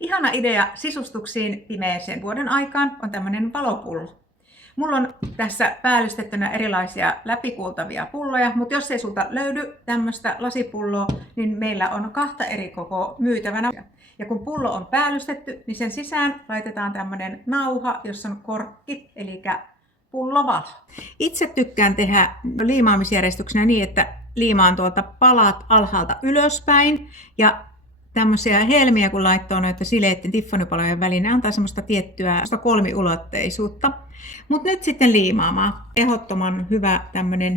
Ihana idea sisustuksiin pimeeseen vuoden aikaan on tämmöinen valopullo. Mulla on tässä päällystettynä erilaisia läpikuultavia pulloja, mutta jos ei sulta löydy tämmöistä lasipulloa, niin meillä on 2 eri kokoa myytävänä. Ja kun pullo on päällystetty, niin sen sisään laitetaan tämmöinen nauha, jossa on korkki, eli pullovalo. Itse tykkään tehdä liimaamisjärjestyksenä niin, että liimaan tuolta palat alhaalta ylöspäin ja tämmöisiä helmiä, kun laittoo noita sileitten tiffanypalojen väliin, ne antaa semmoista tiettyä kolmiulotteisuutta. Mutta nyt sitten liimaamaan. Ehdottoman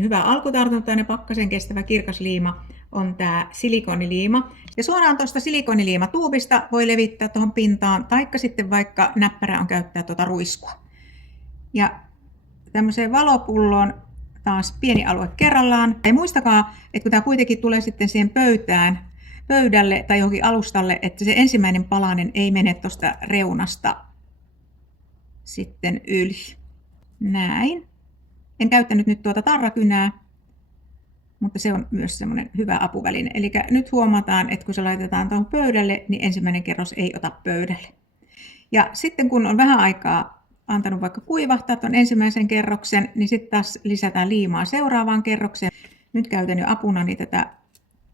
hyvä alkutartuntainen pakkasen kestävä kirkas liima on tämä silikoniliima. Ja suoraan tuosta silikoniliimatuubista voi levittää tuohon pintaan, taikka sitten vaikka näppärä on käyttää tuota ruiskua. Ja tämmöiseen valopulloon taas pieni alue kerrallaan. Ja muistakaa, että kun tämä kuitenkin tulee sitten siihen pöydälle tai johonkin alustalle, että se ensimmäinen palanen ei mene tuosta reunasta sitten yli. Näin. En käyttänyt nyt tuota tarrakynää, mutta se on myös semmoinen hyvä apuväline. Eli nyt huomataan, että kun se laitetaan tuohon pöydälle, niin ensimmäinen kerros ei ota pöydälle. Ja sitten kun on vähän aikaa antanut vaikka kuivahtaa tuon ensimmäisen kerroksen, niin sitten taas lisätään liimaa seuraavaan kerrokseen. Nyt käytän jo apunani tätä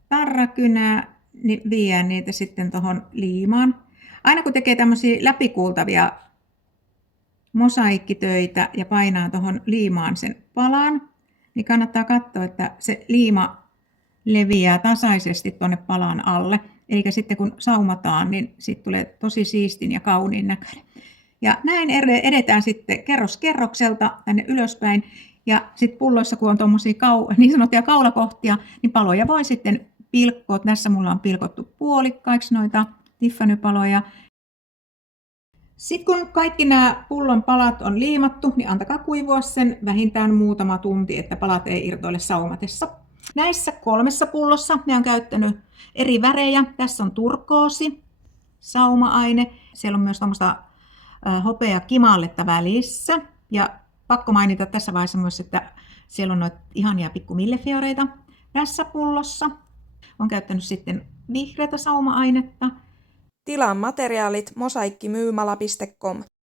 tarrakynää, niin vien niitä sitten tuohon liimaan. Aina kun tekee tämmöisiä läpikuultavia mosaikkitöitä ja painaa tuohon liimaan sen palan, niin kannattaa katsoa, että se liima leviää tasaisesti tuonne palan alle. Eli sitten kun saumataan, niin siitä tulee tosi siistin ja kauniin näköinen. Ja näin edetään sitten kerros kerrokselta tänne ylöspäin. Ja sitten pulloissa, kun on tuommoisia niin sanottuja kaulakohtia, niin paloja voi sitten pilkkoa. Tässä mulla on pilkottu puolikkaiksi noita tiffanypaloja. Sitten kun kaikki nämä pullon palat on liimattu, niin antakaa kuivua sen vähintään muutama tunti, että palat ei irtoile saumatessa. Näissä 3 pullossa ne on käyttänyt eri värejä. Tässä on turkoosi, sauma-aine. Siellä on myös tuommoista hopea kimalletta välissä. Ja pakko mainita tässä vaiheessa myös, että siellä on noita ihania pikku millefioreita tässä pullossa. On käyttänyt sitten vihreätä sauma-ainetta. Tilaa materiaalit mosaikkimyymala.com.